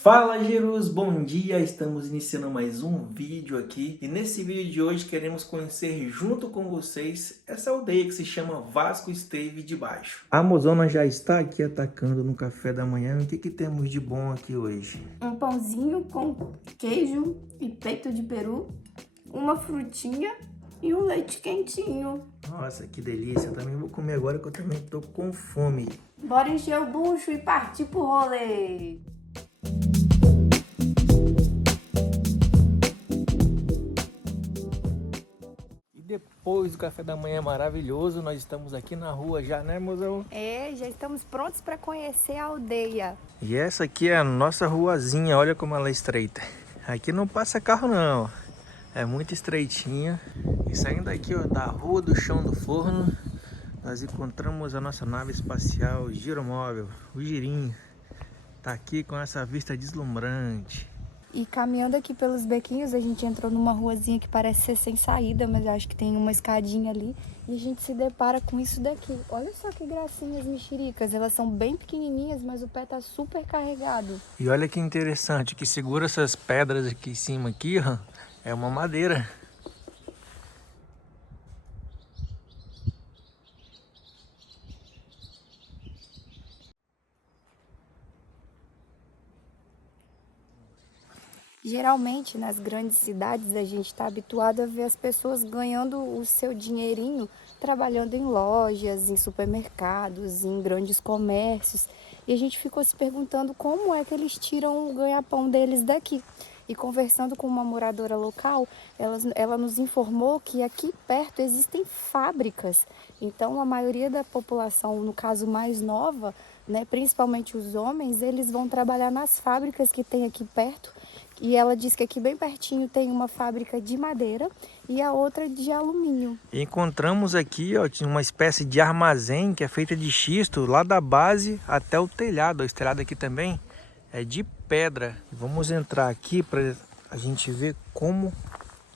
Fala, Gerus, bom dia! Estamos iniciando mais um vídeo aqui e nesse vídeo de hoje queremos conhecer junto com vocês essa aldeia que se chama Vasco Esteve de Baixo. A mozona já está aqui atacando no café da manhã. O que temos de bom aqui hoje? Um pãozinho com queijo e peito de peru, uma frutinha e um leite quentinho. Nossa, que delícia! Eu também vou comer agora que eu também tô com fome. Bora encher o bucho e partir pro rolê! E depois do café da manhã maravilhoso, nós estamos aqui na rua já, né, mozão? Já estamos prontos para conhecer a aldeia. E essa aqui é a nossa ruazinha, olha como ela é estreita. Aqui não passa carro não, é muito estreitinha. E saindo aqui ó, da rua do chão do forno, nós encontramos a nossa nave espacial Giromóvel, o Girinho. Tá aqui com essa vista deslumbrante. E caminhando aqui pelos bequinhos, a gente entrou numa ruazinha que parece ser sem saída, mas eu acho que tem uma escadinha ali. E a gente se depara com isso daqui. Olha só que gracinhas mexericas. Elas são bem pequenininhas, mas o pé tá super carregado. E olha que interessante, que segura essas pedras aqui em cima aqui, ó, é uma madeira. Geralmente, nas grandes cidades, a gente está habituado a ver as pessoas ganhando o seu dinheirinho trabalhando em lojas, em supermercados, em grandes comércios. E a gente ficou se perguntando como é que eles tiram o ganha-pão deles daqui. E conversando com uma moradora local, ela nos informou que aqui perto existem fábricas. Então, a maioria da população, no caso mais nova, né, principalmente os homens, eles vão trabalhar nas fábricas que tem aqui perto. E ela diz que aqui bem pertinho tem uma fábrica de madeira e a outra de alumínio. Encontramos aqui ó, uma espécie de armazém que é feita de xisto, lá da base até o telhado. Esse telhado aqui também é de pedra. Vamos entrar aqui para a gente ver como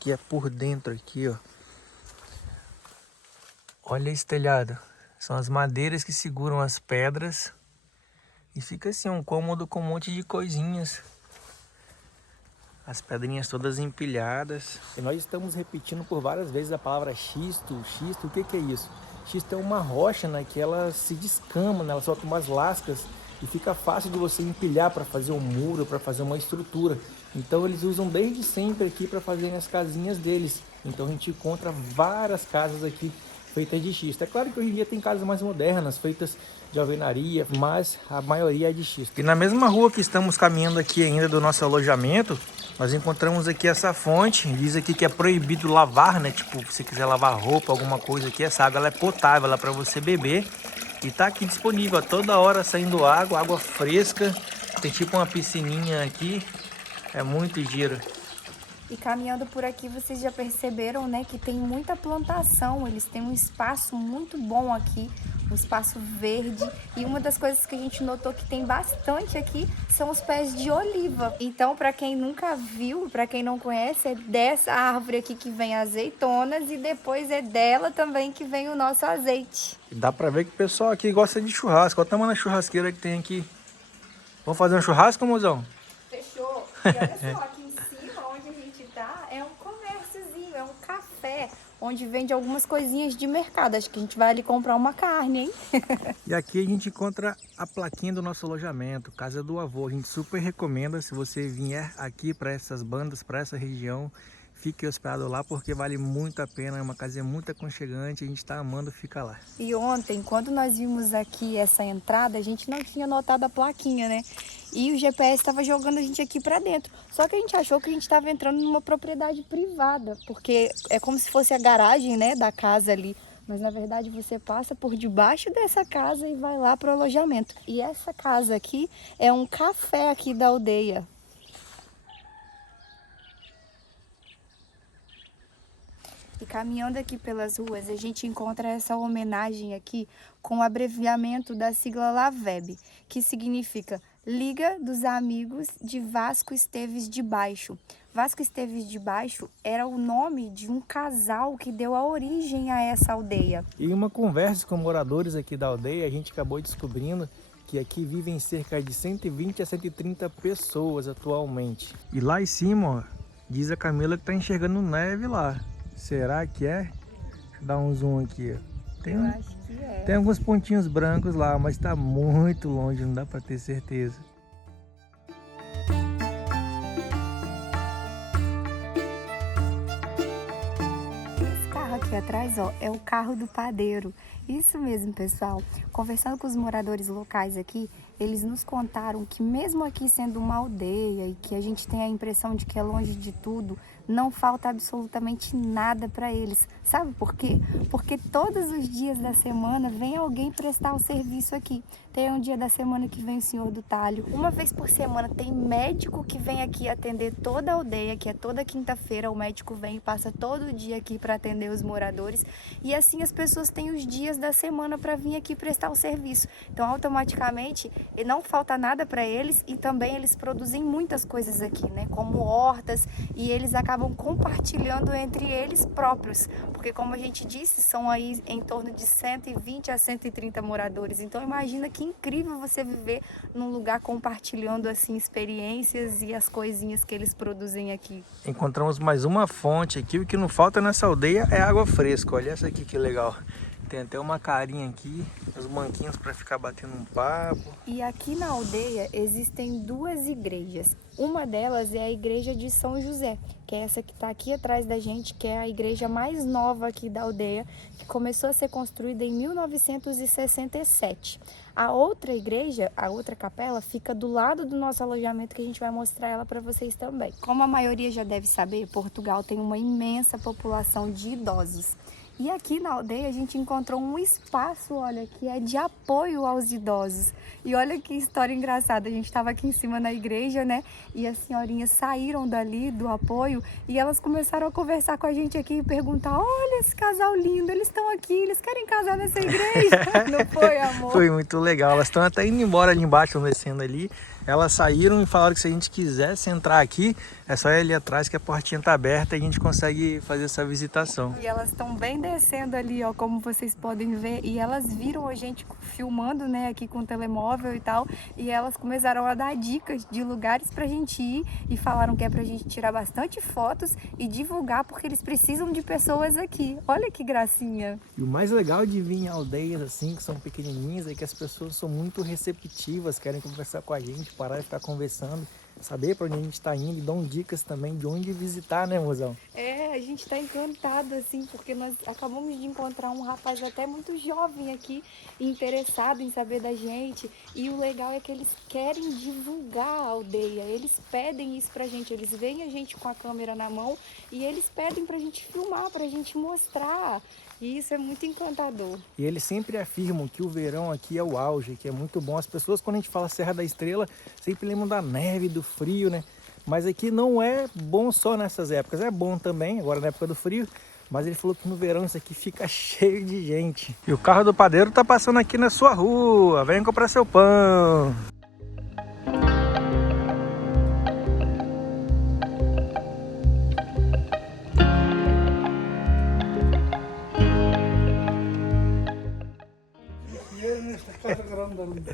que é por dentro aqui, ó. Olha esse telhado. São as madeiras que seguram as pedras. E fica assim um cômodo com um monte de coisinhas. As pedrinhas todas empilhadas. E nós estamos repetindo por várias vezes a palavra xisto. Xisto, o que é isso? Xisto é uma rocha, né, que ela se descama, né, ela solta umas lascas e fica fácil de você empilhar para fazer um muro, para fazer uma estrutura. Então eles usam desde sempre aqui para fazerem as casinhas deles. Então a gente encontra várias casas aqui feitas de xisto. É claro que hoje em dia tem casas mais modernas, feitas de alvenaria, mas a maioria é de xisto. E na mesma rua que estamos caminhando aqui ainda do nosso alojamento, nós encontramos aqui essa fonte. Diz aqui que é proibido lavar, né? Tipo, se você quiser lavar roupa, alguma coisa aqui, essa água ela é potável, ela é para você beber. E tá aqui disponível, ó, toda hora saindo água, água fresca. Tem tipo uma piscininha aqui, é muito giro. E caminhando por aqui, vocês já perceberam, né, que tem muita plantação. Eles têm um espaço muito bom aqui, um espaço verde. E uma das coisas que a gente notou que tem bastante aqui são os pés de oliva. Então, para quem nunca viu, para quem não conhece, é dessa árvore aqui que vem azeitonas e depois é dela também que vem o nosso azeite. E dá pra ver que o pessoal aqui gosta de churrasco. Olha o tamanho da churrasqueira que tem aqui. Vamos fazer um churrasco, mozão? Fechou. E olha só, aqui em cima, onde a gente tá, é um comérciozinho, é um café, onde vende algumas coisinhas de mercado. Acho que a gente vai ali comprar uma carne, hein? E aqui a gente encontra a plaquinha do nosso alojamento, Casa do Avô. A gente super recomenda, se você vier aqui para essas bandas, para essa região, fique hospedado lá porque vale muito a pena, é uma casinha muito aconchegante, a gente está amando ficar lá. E ontem, quando nós vimos aqui essa entrada, a gente não tinha notado a plaquinha, né? E o GPS estava jogando a gente aqui para dentro. Só que a gente achou que a gente estava entrando numa propriedade privada, porque é como se fosse a garagem, né, da casa ali. Mas na verdade você passa por debaixo dessa casa e vai lá para o alojamento. E essa casa aqui é um café aqui da aldeia. E caminhando aqui pelas ruas, a gente encontra essa homenagem aqui com o abreviamento da sigla LAVEB, que significa Liga dos Amigos de Vasco Esteves de Baixo. Vasco Esteves de Baixo era o nome de um casal que deu a origem a essa aldeia. E em uma conversa com moradores aqui da aldeia, a gente acabou descobrindo que aqui vivem cerca de 120 a 130 pessoas atualmente. E lá em cima, ó, diz a Camila que tá enxergando neve lá. Será que é? Deixa eu dar um zoom aqui, ó. Eu acho que é. Tem alguns pontinhos brancos lá, mas tá muito longe, não dá pra ter certeza. Esse carro aqui atrás, ó, é o carro do padeiro. Isso mesmo, pessoal. Conversando com os moradores locais aqui, eles nos contaram que mesmo aqui sendo uma aldeia e que a gente tem a impressão de que é longe de tudo, não falta absolutamente nada para eles. Sabe por quê? Porque todos os dias da semana vem alguém prestar o serviço aqui. Tem um dia da semana que vem o senhor do talho. Uma vez por semana tem médico que vem aqui atender toda a aldeia, que é toda quinta-feira o médico vem e passa todo o dia aqui para atender os moradores. E assim as pessoas têm os dias da semana para vir aqui prestar o serviço. Então automaticamente não falta nada para eles e também eles produzem muitas coisas aqui, né? Como hortas, e eles acabam compartilhando entre eles próprios, porque como a gente disse, são aí em torno de 120 a 130 moradores. Então imagina que incrível você viver num lugar compartilhando assim experiências e as coisinhas que eles produzem aqui. Encontramos mais uma fonte aqui. O que não falta nessa aldeia é água fresca. Olha essa aqui que legal. Tem até uma carinha aqui, os banquinhos para ficar batendo um papo. E aqui na aldeia existem duas igrejas. Uma delas é a igreja de São José, que é essa que está aqui atrás da gente, que é a igreja mais nova aqui da aldeia, que começou a ser construída em 1967. A outra igreja, a outra capela, fica do lado do nosso alojamento, que a gente vai mostrar ela para vocês também. Como a maioria já deve saber, Portugal tem uma imensa população de idosos. E aqui na aldeia a gente encontrou um espaço, olha, que é de apoio aos idosos. E olha que história engraçada, a gente estava aqui em cima na igreja, né? E as senhorinhas saíram dali do apoio e elas começaram a conversar com a gente aqui e perguntar: olha esse casal lindo, eles estão aqui, eles querem casar nessa igreja. Não foi, amor? Foi muito legal, elas estão até indo embora ali embaixo, estão descendo ali. Elas saíram e falaram que se a gente quisesse entrar aqui, é só ir ali atrás que a portinha está aberta e a gente consegue fazer essa visitação. E elas estão bem descendo ali, ó, como vocês podem ver. E elas viram a gente filmando, né, aqui com o telemóvel e tal. E elas começaram a dar dicas de lugares pra gente ir e falaram que é pra gente tirar bastante fotos e divulgar, porque eles precisam de pessoas aqui. Olha que gracinha. E o mais legal de vir em aldeias assim, que são pequenininhas, é que as pessoas são muito receptivas, querem conversar com a gente, parar de ficar conversando, saber para onde a gente está indo e dão dicas também de onde visitar, né, mozão? É, a gente tá encantado, assim, porque nós acabamos de encontrar um rapaz até muito jovem aqui, interessado em saber da gente. E o legal é que eles querem divulgar a aldeia, eles pedem isso pra gente, eles veem a gente com a câmera na mão e eles pedem pra gente filmar, pra gente mostrar. E isso é muito encantador. E eles sempre afirmam que o verão aqui é o auge, que é muito bom. As pessoas, quando a gente fala Serra da Estrela, sempre lembram da neve, do frio, né? Mas aqui não é bom só nessas épocas. É bom também, agora na época do frio. Mas ele falou que no verão isso aqui fica cheio de gente. E o carro do padeiro tá passando aqui na sua rua. Venha comprar seu pão. Nesta casa grande ali.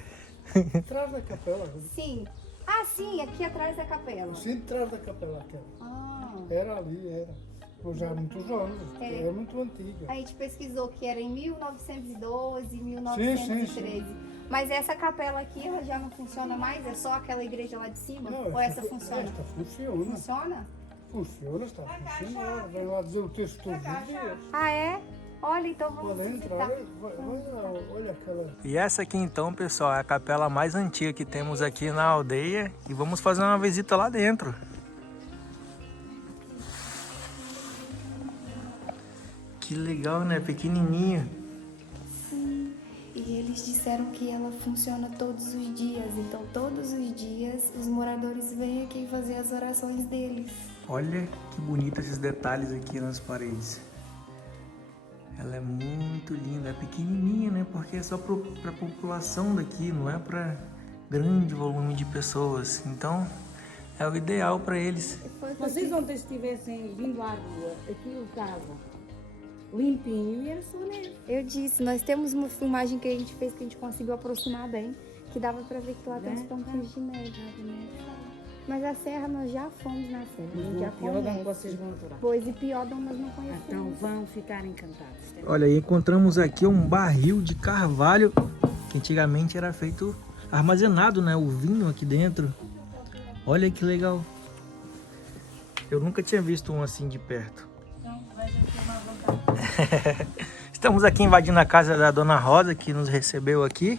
Atrás da capela. Sim. Ah, sim, aqui atrás da capela. Sim, atrás da capela aquela. Ah. Era ali, era. Pois já há muitos anos. É. É muito antiga. A gente pesquisou que era em 1912, 1913. Sim. Mas essa capela aqui, ela já não funciona mais? É só aquela igreja lá de cima? Ou essa funciona? Esta funciona. Funciona? Funciona, está a funcionar. Vem lá dizer o texto todos os dias. Ah, é? Olha, então vamos Pode entrar. visitar. Vai lá, olha aquela. E essa aqui então, pessoal, é a capela mais antiga que temos aqui na aldeia. E vamos fazer uma visita lá dentro. Que legal, né? Pequenininha. Sim. E eles disseram que ela funciona todos os dias. Então, todos os dias, os moradores vêm aqui fazer as orações deles. Olha que bonito esses detalhes aqui nas paredes. Ela é muito linda, é pequenininha, né? Porque é só para a população daqui, não é para grande volume de pessoas. Então, é o ideal para eles. Vocês ontem estivessem vindo à rua, aquilo estava limpinho e era só neve. Eu disse, nós temos uma filmagem que a gente fez que a gente conseguiu aproximar bem. Que dava pra ver que lá tem uns pontinhos de neve. Mas a serra, nós já fomos na serra. A gente já Pior conhece. vocês vão adorar. Pois e Piódão nós não conhecemos. Então vão ficar encantados. Olha aí, encontramos aqui um barril de carvalho que antigamente era feito armazenado, né? O vinho aqui dentro. Olha que legal. Eu nunca tinha visto um assim de perto. Estamos aqui invadindo a casa da Dona Rosa, que nos recebeu aqui.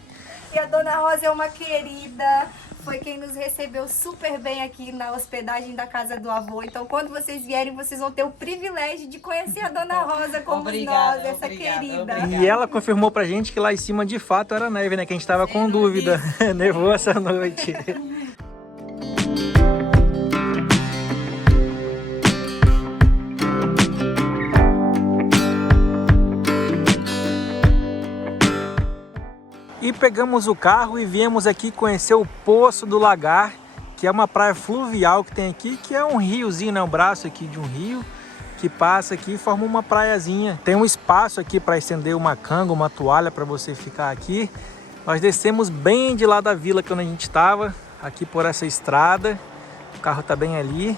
E a Dona Rosa é uma querida, foi quem nos recebeu super bem aqui na hospedagem da casa do avô. Então, quando vocês vierem, vocês vão ter o privilégio de conhecer a Dona Rosa como nós, essa querida. E ela confirmou pra gente que lá em cima de fato era neve, né? Que a gente tava com dúvida. Nevou essa noite. E pegamos o carro e viemos aqui conhecer o Poço do Lagar, que é uma praia fluvial que tem aqui, que é um riozinho, né? Um braço aqui de um rio que passa aqui e forma uma praiazinha. Tem um espaço aqui para estender uma canga, uma toalha para você ficar aqui. Nós descemos bem de lá da vila que onde a gente estava, aqui por essa estrada. O carro tá bem ali.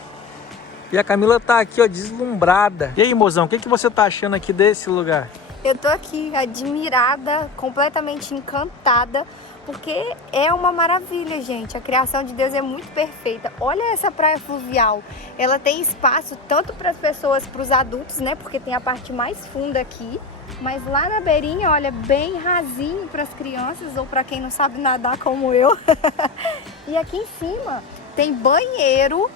E a Camila tá aqui, ó, deslumbrada. E aí, mozão, o que você tá achando aqui desse lugar? Eu tô aqui admirada, completamente encantada, porque é uma maravilha, gente. A criação de Deus é muito perfeita. Olha essa praia fluvial. Ela tem espaço tanto para as pessoas, para os adultos, né? Porque tem a parte mais funda aqui. Mas lá na beirinha, olha, bem rasinho para as crianças ou para quem não sabe nadar como eu. E aqui em cima tem banheiro,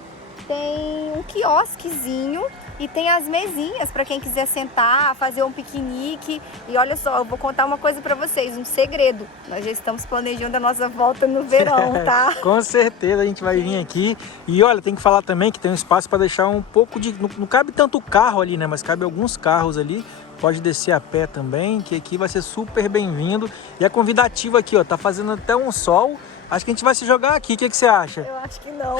tem um quiosquezinho. E tem as mesinhas para quem quiser sentar, fazer um piquenique. E olha só, eu vou contar uma coisa para vocês, um segredo. Nós já estamos planejando a nossa volta no verão, tá? Com certeza a gente vai vir aqui. E olha, tem que falar também que tem um espaço para deixar um pouco de... Não cabe tanto carro ali, né? Mas cabe alguns carros ali. Pode descer a pé também, que aqui vai ser super bem-vindo. E é convidativo aqui, ó. Tá fazendo até um sol. Acho que a gente vai se jogar aqui. O que você acha? Eu acho que não.